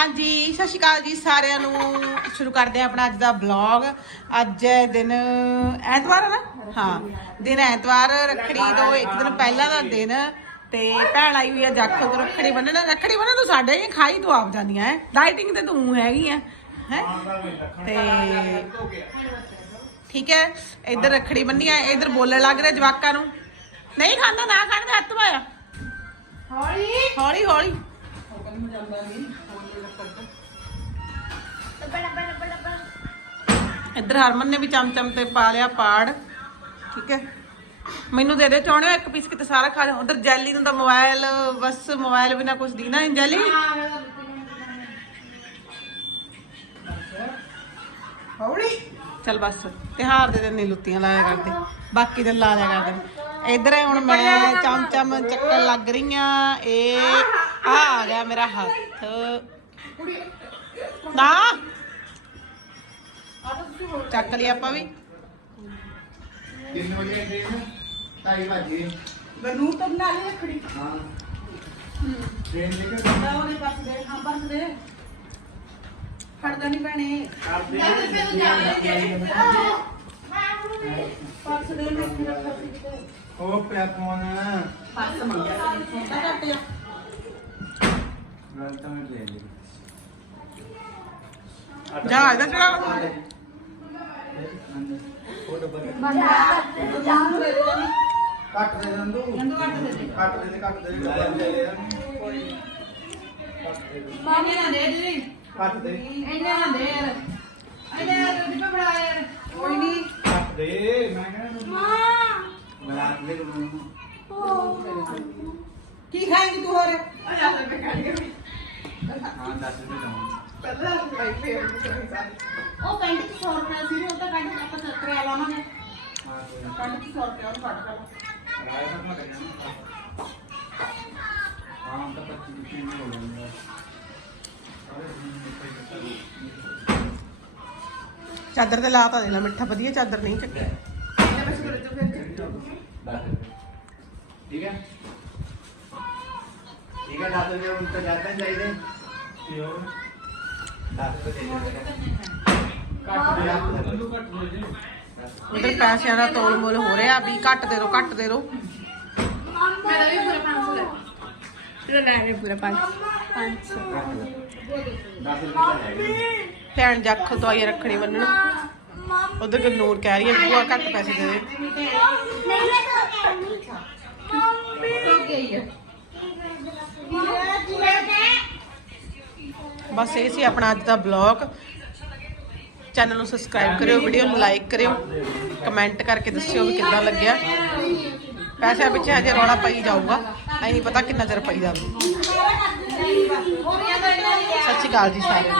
ਹਾਂਜੀ ਸਤਿ ਸ਼੍ਰੀ ਅਕਾਲ ਜੀ ਸਾਰਿਆਂ ਨੂੰ। ਸ਼ੁਰੂ ਕਰਦੇ ਹਾਂ ਆਪਣਾ ਅੱਜ ਦਾ ਬਲੌਗ ਅੱਜ ਹੈ ਦਿਨ ਐਤਵਾਰ ਹੈ ਨਾ? ਹਾਂ ਦਿਨ ਐਤਵਾਰ ਰੱਖੜੀ ਤੋਂ ਇੱਕ ਦਿਨ ਪਹਿਲਾਂ ਦਾ ਦਿਨ। ਤੇ ਭੈਣ ਆਈ ਹੋਈ ਆ ਜਾਖੋ ਤੋਂ ਰੱਖੜੀ ਬੰਨਣ। ਰੱਖੜੀ ਬੰਨਣ ਤੋਂ ਸਾਡੇ ਹੀ ਖਾਈ ਤੋਂ ਆਪ ਜਾਂਦੀਆਂ ਹੈ ਡਾਈਟਿੰਗ ਤੇ ਤੂੰ ਹੈਗੀ ਆ ਹੈ? ਤੇ ਠੀਕ ਹੈ ਇੱਧਰ ਰੱਖੜੀ ਬੰਨੀ ਆ ਇੱਧਰ ਬੋਲਣ ਲੱਗ ਰਿਹਾ ਜਵਾਕਾਂ ਨੂੰ। ਨਹੀਂ ਖਾਂਦਾ ਨਾ ਖਾਣਗੇ ਹੱਥ ਪਾਇਆ ਹੌਲੀ। ਹੌਲੀ ਹੌਲੀ। ਇੱਧਰ ਹਰਮਨ ਨੇ ਵੀ ਚਮਚਮ ਤੇ ਪਾ ਲਿਆ ਪਾੜ ਠੀਕ ਹੈ। ਮੈਨੂੰ ਦੇ ਦੇ ਹੋ ਇੱਕ ਪੀਸ ਕਿਤੇ ਸਾਰਾ ਖਾ ਲਿਆ ਉਧਰ ਜੈਲੀ ਨੂੰ ਤਾਂ ਮੋਬਾਈਲ ਬਸ ਮੋਬਾਈਲ ਬਿਨਾ ਕੁਝ ਦੀਨਾ ਨਹੀਂ ਜੈਲੀ? ਹੌਲੀ। ਚਲ ਬਸ ਤਿਹਾਰ ਦੇ ਦਿਨ ਨਹੀਂ ਲੁੱਤੀਆਂ ਲਾਇਆ ਕਰਦੇ। ਬਾਕੀ ਦਿਨ ਲਾ ਲਿਆ ਕਰਦੇ। ਇੱਧਰ ਹੈ ਹੁਣ ਮੈਂ ਚਮਚਮ ਚੱਕਣ ਲੱਗ ਰਹੀ ਆ ਇਹ ਆ ਆ ਗਿਆ ਮੇਰਾ ਹੱਥ। ਚੱਕ ਲਈ ਆਪਾਂ ਵੀ। ਕਿੰਨੇ ਵਜੇ ਟ੍ਰੇਨ ਢਾਈ ਵਜੇ ਗਨੂਰ ਤੋਂ ਬਣਾ ਲਈ ਰੱਖੜੀ। ਹਾਂ। ਟ੍ਰੇਨ ਲੈ ਕੇ ਨਾ ਉਹਨੇ ਪਾਸ ਦੇ ਹਾਂ ਪਾਸ ਦੇ। ਫੜਦਾ ਨਹੀਂ ਭੈਣੇ। ਪਾਸ ਦੇ ਮੈਂ ਰੱਖਾ ਸੀ ਕਿਤੇ ਉਹ ਪਿਆ ਫੋਨ ਪਾਸ ਮੰਗਿਆ ਛੋਟਾ ਕੱਟ ਜਾ ਗੱਲ ਤਾਂ ਮੈਂ ਲੈ ਲਈ। ਜਾ ਇਹਦਾ ਚੜਾ। ਕੱਟ ਦੇ ਦੰਦੂ ਕੱਟ ਦੇ ਦੇ ਕੱਟ ਦੇ ਦੇ ਕੱਟ ਦੇ ਦੇ ਮਾਨੇ ਨਾ ਦੇ ਦੇ ਕੱਟ ਦੇ ਇਹਨੇ ਨਾ ਦੇ ਯਾਰ ਇਹਨੇ ਰੋਟੀ ਪੇ ਬਣਾ ਯਾਰ ਕੋਈ ਨਹੀਂ ਕੱਟ ਦੇ ਮੈਂ ਕਹਿੰਦਾ ਬਣਾ ਦੇ ਨੂੰ ਕੀ ਖਾਏਂਗੀ ਤੂੰ ਹੋਰ? ਆ ਜਾ ਤੇ ਖਾ ਲਈ। ਹਾਂ ਦੱਸ ਦੇ ਮੈਂ ਫੇਰ ਉਹ ਪੈਂਟ ਚ 100 ਰੁਪਏ ਸੀ ਉਹ ਤਾਂ ਪੈਂਟ ਚ ਆਪਾਂ ਸੱਤਰੇ ਲਾਵਾਂਗੇ ਹਾਂ ਕੋਈ ਨਾ ਪੰਜ ਸੌ ਰੁਪਏ ਉਹਨੂੰ ਕੱਢ ਲਾ ਰਾਇ ਤੱਕ ਨਾ ਕਰਨਾ ਹਾਂ ਤਾਂ 25 ਰੁਪਏ ਨਹੀਂ ਹੋ ਜਾਂਦਾ ਚਾਦਰ ਤੇ ਲਾ ਤਾਂ ਦੇਣਾ ਮਿੱਠਾ ਵਧੀਆ ਚਾਦਰ ਨਹੀਂ ਚੱਕਿਆ ਇਹਨੇ ਬਸ ਕਰ ਜੋ ਫਿਰ ਠੀਕ ਹੈ ਠੀਕ ਹੈ ਦੱਸ ਦਿਓ ਹੁਣ ਤਾਂ ਜ਼ਿਆਦਾ ਚਾਹੀਦੇ ਕੀ ਉਧਰ ਪੈਸਿਆਂ ਦਾ ਤੋਲ ਮੋਲ ਹੋ ਰਿਹਾ ਵੀ ਘੱਟ ਦੇ ਰੋ ਘੱਟ ਦੇ ਰੋ ਮੇਰਾ ਵੀ ਪੂਰਾ 500 ਹੈ ਤੇਰਾ ਲੈ ਲੈ ਪੂਰਾ 5 500 10 ਰੁਪਏ ਭੈਣ ਜੱਖ ਤੋਂ ਆਈ ਰੱਖੜੀ ਬੰਨਣ ਉਧਰ ਗਨੂਰ ਕਹਿ ਰਹੀ ਹੈ ਬੂਆ ਘੱਟ ਪੈਸੇ ਦੇ ਦੇ ਹੋ ਗਈ ਹੈ ਬਸ ਇਹ ਸੀ ਆਪਣਾ ਅੱਜ ਦਾ ਬਲੌਗ ਚੈਨਲ ਨੂੰ ਸਬਸਕ੍ਰਾਈਬ ਕਰਿਓ ਵੀਡੀਓ ਨੂੰ ਲਾਈਕ ਕਰਿਓ। ਕਮੈਂਟ ਕਰਕੇ ਦੱਸਿਓ ਵੀ ਕਿੱਦਾਂ ਲੱਗਿਆ। ਪੈਸਿਆਂ ਪਿੱਛੇ ਹਜੇ ਰੌਲਾ ਪਈ ਜਾਊਗਾ। ਐ ਨਹੀਂ ਪਤਾ ਕਿੰਨਾ ਚਿਰ ਪਈ ਜਾਵੇ। ਸਤਿ ਸ਼੍ਰੀ ਅਕਾਲ ਜੀ ਸਾਰੇ